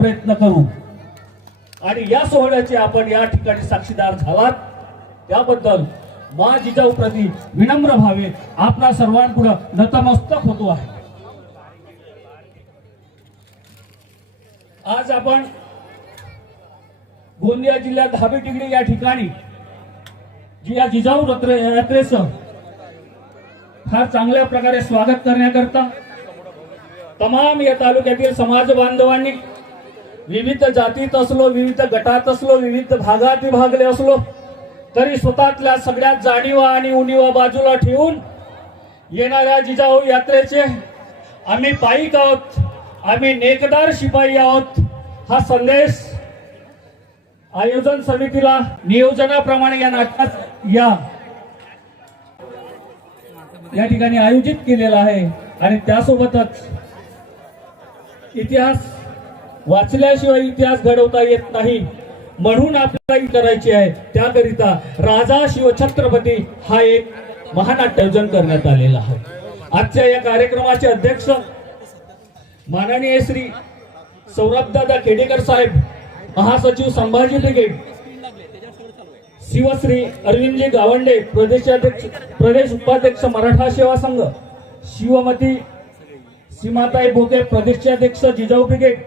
प्रयत्न करू. आणि या सोहळ्याचे आपण या ठिकाणी साक्षीदार झालात. त्याबद्दल मा जिजाऊ प्रती विनम्र भावे आपणा सर्वांपुढं नतमस्तक होतो आहे. आज आपण गोंदिया जिल्ह्यात धाबी टिगडी या ठिकाणी जी या जिजाऊ रत्रे यात्रेचं फार चांगल्या प्रकारे स्वागत करण्याकरता तमाम या तालुक्यातील समाज बांधवांनी विविध जातीत असलो विविध गटात असलो विविध भागात विभागले असलो तरी स्वतःतल्या सगळ्यात जाणीवा आणि उणीवा बाजूला ठेवून येणाऱ्या जिजाऊ यात्रेचे आम्ही पायिक आहोत आम्ही नेकदार शिपाई आहोत. हा संदेश आयोजन समितीला नियोजनाप्रमाणे या नाटकात या या ठिकाणी आयोजित केलेला आहे. आणि त्यासोबतच इतिहास वाचल्याशिवाय इतिहास घडवता येत नाही. म्हणून आपल्याला करायची आहे त्याकरिता राजा शिवछत्रपती हा एक महानाट्य आयोजन करण्यात आलेला आहे. आजच्या या कार्यक्रमाचे अध्यक्ष माननीय श्री सौरभदादा खेडेकर साहेब महासचिव संभाजी ब्रिगेड शिवश्री अरविंदजी गावंडे प्रदेशाध्यक्ष प्रदेश उपाध्यक्ष मराठा सेवा संघ शिवमती सीमाताई भोके प्रदेशाध्यक्ष जिजाऊ ब्रिगेड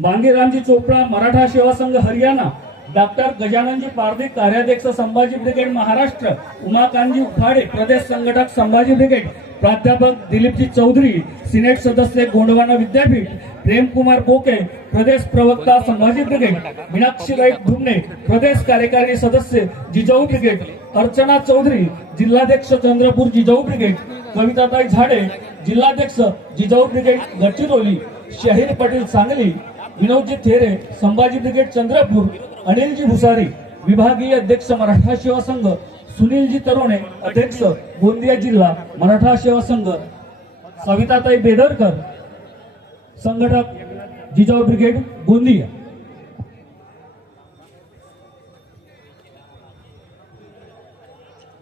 मांगेरामजी चोपडा मराठा सेवा संघ हरियाणा डॉक्टर गजाननजी पारदे कार्याध्यक्ष संभाजी ब्रिगेड महाराष्ट्र उमाकांतजी उफाडे प्रदेश संघटक संभाजी ब्रिगेड प्राध्यापक दिलीपजी चौधरी सिनेट सदस्य गोंडवाना विद्यापीठ प्रेमकुमार बोके प्रदेश प्रवक्ता संभाजी ब्रिगेड मीनाक्षीबाई धुमणे प्रदेश कार्यकारिणी सदस्य जिजाऊ ब्रिगेड अर्चना चौधरी जिल्हाध्यक्ष चंद्रपूर जिजाऊ ब्रिगेड कविताताई झाडे जिल्हाध्यक्ष जिजाऊ ब्रिगेड गडचिरोली शाहीर पाटील सांगली विनोदजी थेरे संभाजी ब्रिगेड चंद्रपूर अनिलजी भुसारी विभागीय अध्यक्ष मराठा सेवा संघ सुनीलजी तरोणे अध्यक्ष गोंदिया जिल्हा मराठा सेवा संघ सविताताई बेदरकर संघटक जिजाऊ ब्रिगेड गोंदिया.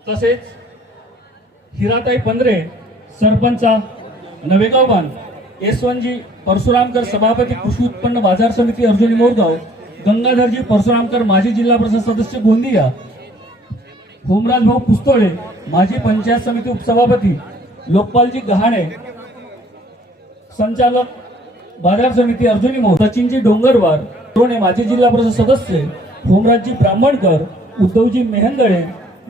तसेच हिराताई पंधरे सरपंचा नवेगाव बांध. यशवंतजी परशुरामकर सभापती कृषी उत्पन्न बाजार समिती अर्जुनी मोरगाव गंगाधरजी परशुरामकर माजी जिल्हा परिषद सदस्य गोंदिया होमराज भाऊ पुस्तोळे माजी पंचायत समिती उपसभापती लोकपालजी गहाणे संचालक बाजार समिती अर्जुनी मोर सचिनजी डोंगरवार रोणे माजी जिल्हा परिषद सदस्य होमराजजी ब्राह्मणकर उद्धवजी मेहंदळे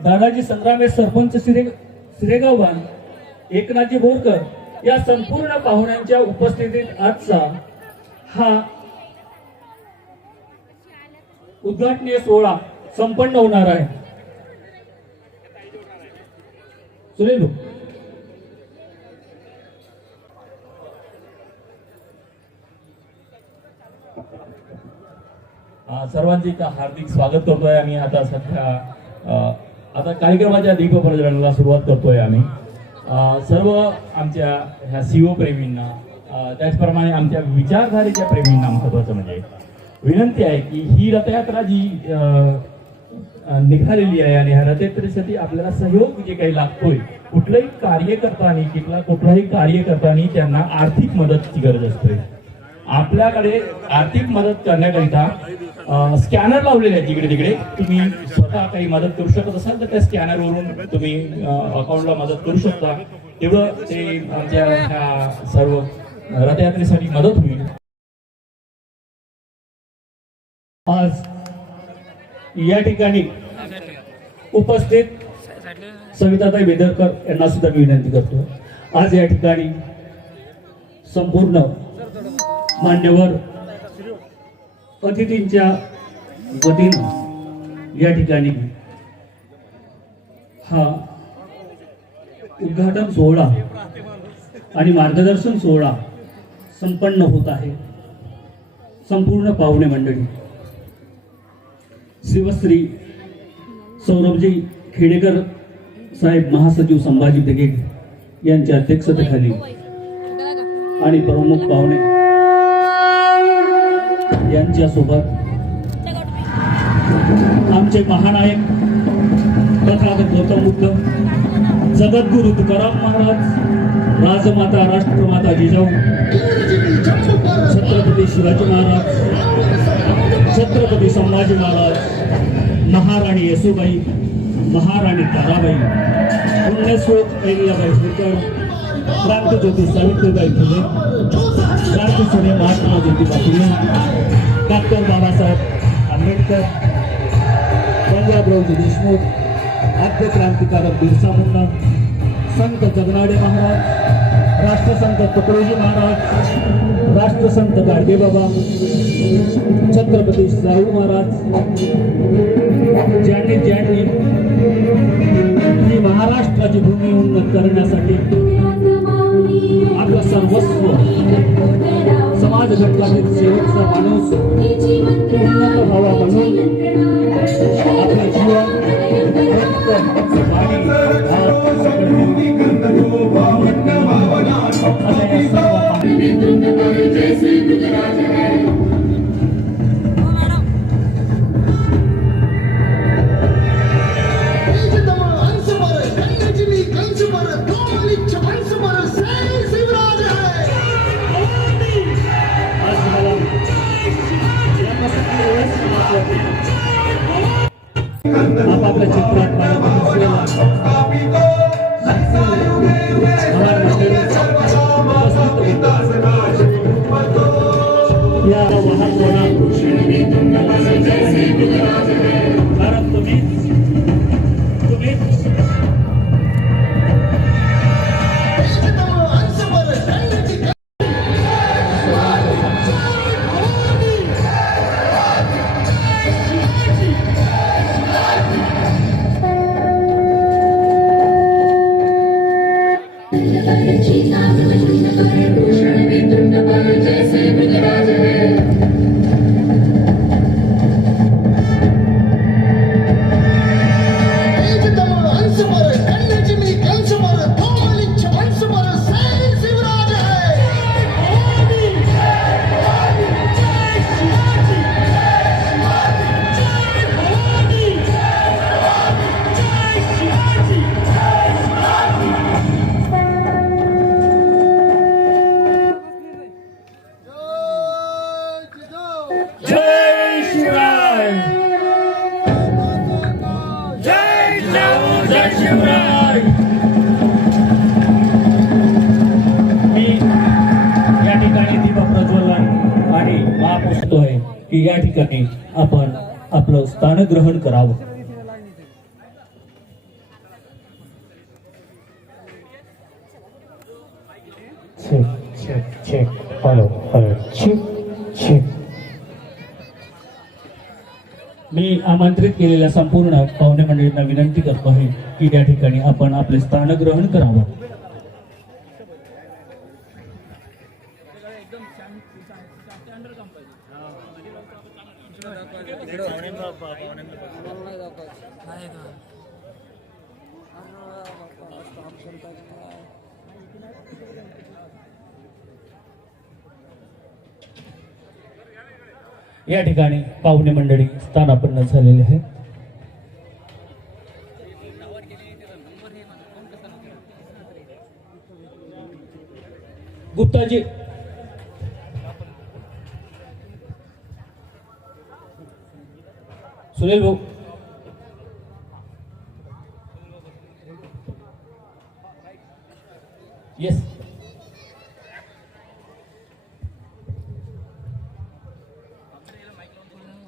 दादाजी संग्रामे सरपंच सिरे सिरेगाववान एकनाथजी बोरकर या संपूर्ण पाहुण्यांच्या उपस्थितीत आजचा हा उद्घाटनीय सोहळा संपन्न होणार आहे. सुनील सर्वांचे हार्दिक स्वागत करतोय आम्ही. आता सध्या आता कार्यक्रमाच्या दीपप्रज्वलनाला सुरुवात करतोय आम्ही. सर्व आमच्या ह्या सीओ प्रेमींना त्याचप्रमाणे आमच्या विचारधारेच्या प्रेमींना महत्त्वाचं म्हणजे विनंती आहे की ही रथयात्रा जी निघालेली आहे आणि ह्या रथयात्रेसाठी आपल्याला सहयोग जे काही लागतोय कुठलंही कार्य करताना कुठला कुठलाही कार्य करताना त्यांना आर्थिक मदतची गरज असते. आपल्याकडे आर्थिक मदत करण्याकरिता स्कॅनर लावलेले आहेत जिकडे तिकडे. तुम्ही स्वतः काही मदत करू शकत असाल तर त्या स्कॅनरवरून तुम्ही अकाउंटला मदत करू शकता. तेवढं ते आमच्या ह्या सर्व रथयात्रेसाठी मदत होईल. आज या ठिकाणी उपस्थित सविताताई बेदरकर यांना सुद्धा मी विनंती करतो. आज या ठिकाणी संपूर्ण मान्यवर अतिथींच्या वतीनं या ठिकाणी हा उद्घाटन सोहळा आणि मार्गदर्शन सोहळा संपन्न होत आहे. संपूर्ण पाहुणे मंडळी शिवश्री सौरभजी खेडेकर साहेब महासचिव संभाजी ब्रिगेड यांच्या अध्यक्षतेखाली आणि प्रमुख पाहुणे यांच्यासोबत आमचे महानायक तथागत गौतम बुद्ध जगद्गुरु तुकाराम महाराज राजमाता राष्ट्रमाता जिजाऊ छत्रपती शिवाजी महाराज छत्रपती संभाजी महाराज महाराणी येसुबाई महाराणी ताराबाई पुण्यश्लोक अहिल्याबाई होळकर क्रांतज्योती सावित्रीबाई फुले क्रांतीसूर्य महात्मा ज्योतिबा फुले डॉक्टर बाबासाहेब आंबेडकर पंजाबरावजी देशमुख आद्य क्रांतिकारक बिरसा मुंडा संत जगनाडे महाराज राष्ट्रसंत तुकडोजी महाराज राष्ट्रसंत गाडगेबाबा छत्रपती शाहू महाराज ज्यांनी ज्यांनी ही महाराष्ट्राची भूमी उन्नत करण्यासाठी आपलं सर्वस्व समाज घटकातील शेवटचा माणूस उन्नत व्हावा म्हणून আমার आपलं स्थान ग्रहण करावं check. मी आमंत्रित केलेल्या संपूर्ण पाहुणे मंडळींना विनंती करतो आहे की या ठिकाणी आपण आपले स्थान ग्रहण करावं. या ठिकाणी पाहुणे मंडळी स्थानापन्न झालेले आहे गुप्ताजी. सुनील भाऊ.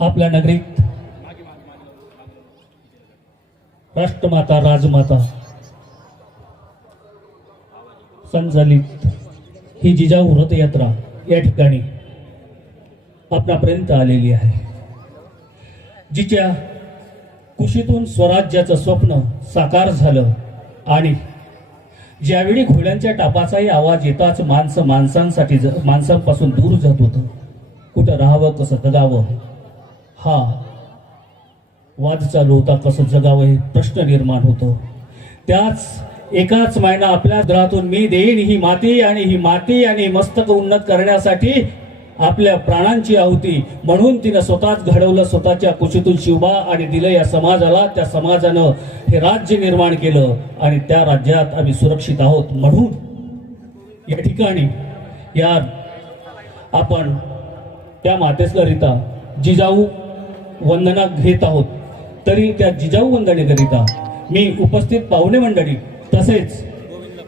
आपल्या नगरीत. राष्ट्रमाता राजमाता संचालित ही जिजाऊ रथयात्रा या ठिकाणी आपणापर्यंत आलेली आहे. जिच्या कुशीतून स्वराज्याचं स्वप्न साकार झालं आणि ज्यावेळी घोड्यांच्या टापाचाही आवाज येताच माणसं माणसांसाठी माणसांपासून दूर जात होतं. कुठं राहावं कसं जगावं हा. वाद चालू होता कसं जगावं हे प्रश्न निर्माण होतो. त्याच एकाच मायना आपल्या दरातून मी देईन ही माती आणि ही माती आणि मस्तक उन्नत करण्यासाठी आपल्या प्राणांची आहुती. म्हणून तिनं स्वतःच घडवलं स्वतःच्या कुशीतून शिवबा आणि दिलं या समाजाला. त्या समाजानं हे राज्य निर्माण केलं आणि त्या राज्यात आम्ही सुरक्षित आहोत म्हणून. या ठिकाणी या आपण त्या मातेसला रीता जिजाऊ वंदना घेत आहोत. तरी त्या जिजाऊ वंदनेकरिता मी उपस्थित पाहुणे मंडळी तसेच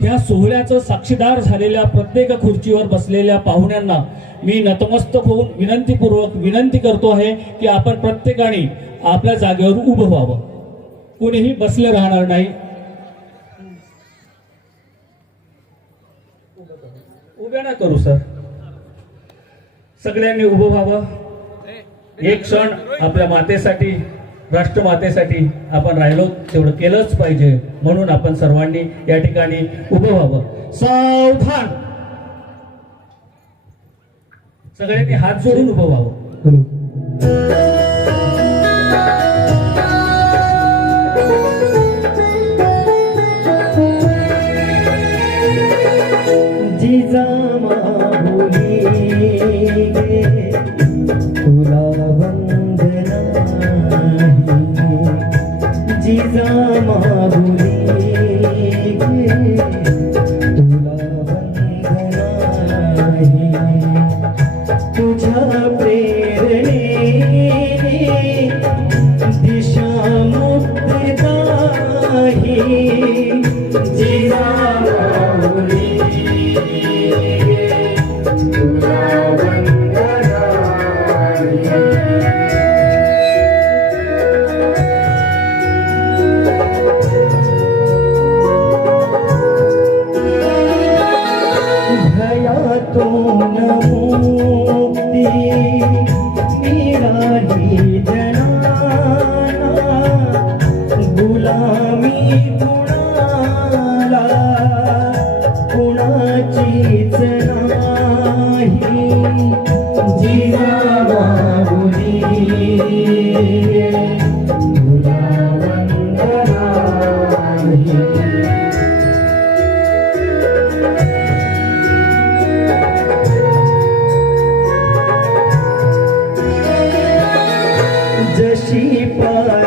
ह्या सोहळ्याचं साक्षीदार झालेल्या प्रत्येक खुर्चीवर बसलेल्या पाहुण्यांना मी नतमस्तक होऊन विनंतीपूर्वक विनंती करतो आहे की आपण प्रत्येकाने आपल्या जागेवर उभं व्हावं. कोणीही बसले राहणार नाही. उभ्या ना करू सर. सगळ्यांनी उभं व्हावं. एक क्षण आपल्या मातेसाठी राष्ट्रमातेसाठी आपण राहिलो तेवढं केलंच पाहिजे. म्हणून आपण सर्वांनी या ठिकाणी उभं व्हावं. सावधान! सगळ्यांनी हात जोडून उभं व्हावं. শশী পা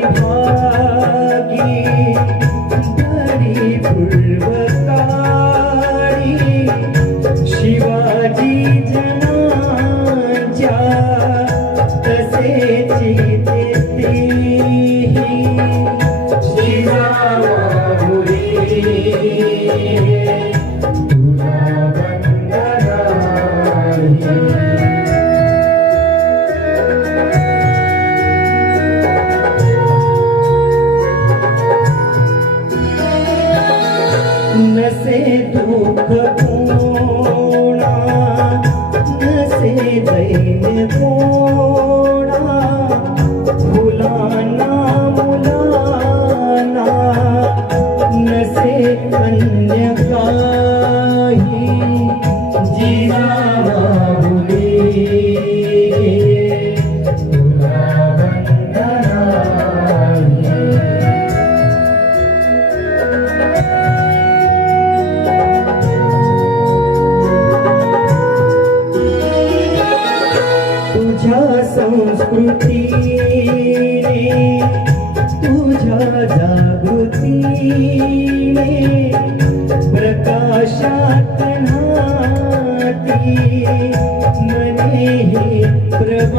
Lord.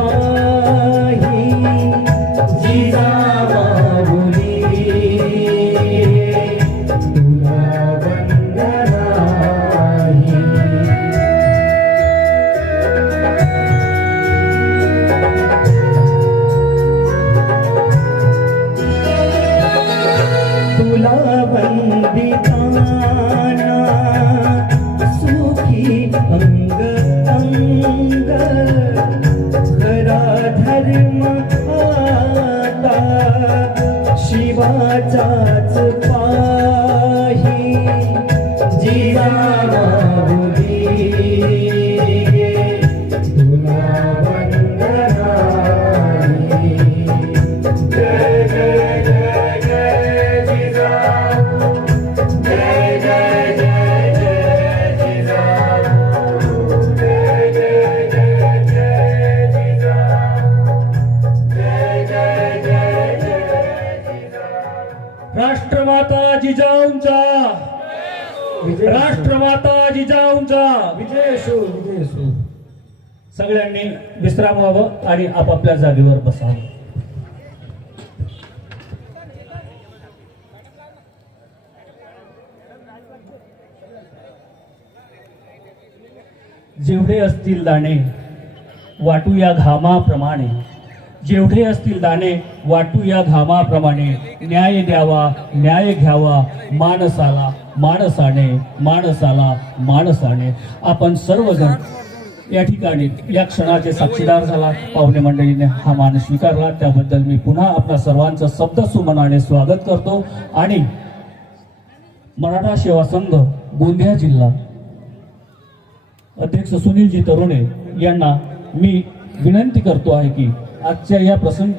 Lord. पाही जिजामाऊली राष्ट्रमाता जिजाऊंचा. विजय असो विजय असो सगळ्यांनी विश्राम व्हावं आणि आपापल्या जागेवर बसावं. जेवढे असतील दाणे वाटू या घामाप्रमाणे. जेवढे असतील दाणे वाटू या घामाप्रमाणे. न्याय द्यावा न्याय घ्यावा माणसाला माणसाने माणसाला माणसाने. आपण सर्वजण या ठिकाणी या क्षणाचे साक्षीदार झाला पाहुणे मंडळीने हा मान स्वीकारला. त्याबद्दल मी पुन्हा आपल्या सर्वांचं शब्द सुमनाने स्वागत करतो. आणि मराठा सेवा संघ गोंदिया जिल्हा अध्यक्ष सुनीलजी तरुणे यांना मी विनंती करतो आहे की आजच्या या प्रसंग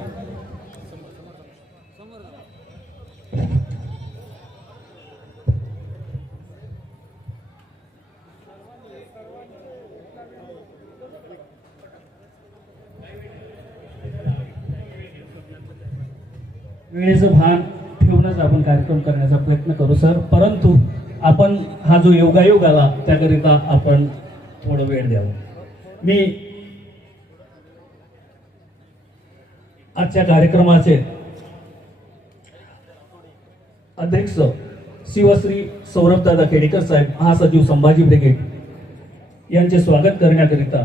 वेळेचं भान ठेवूनच आपण कार्यक्रम करण्याचा प्रयत्न करू सर. परंतु आपण हा जो योगायोग आला त्याकरिता आपण थोडं वेळ द्यावा. मी आजच्या कार्यक्रमाचे अध्यक्ष शिवश्री सौरभदादा केडेकर साहेब महासचिव संभाजी ब्रिगेड यांचे स्वागत करण्याकरिता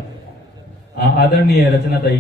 आदरणीय रचनाताई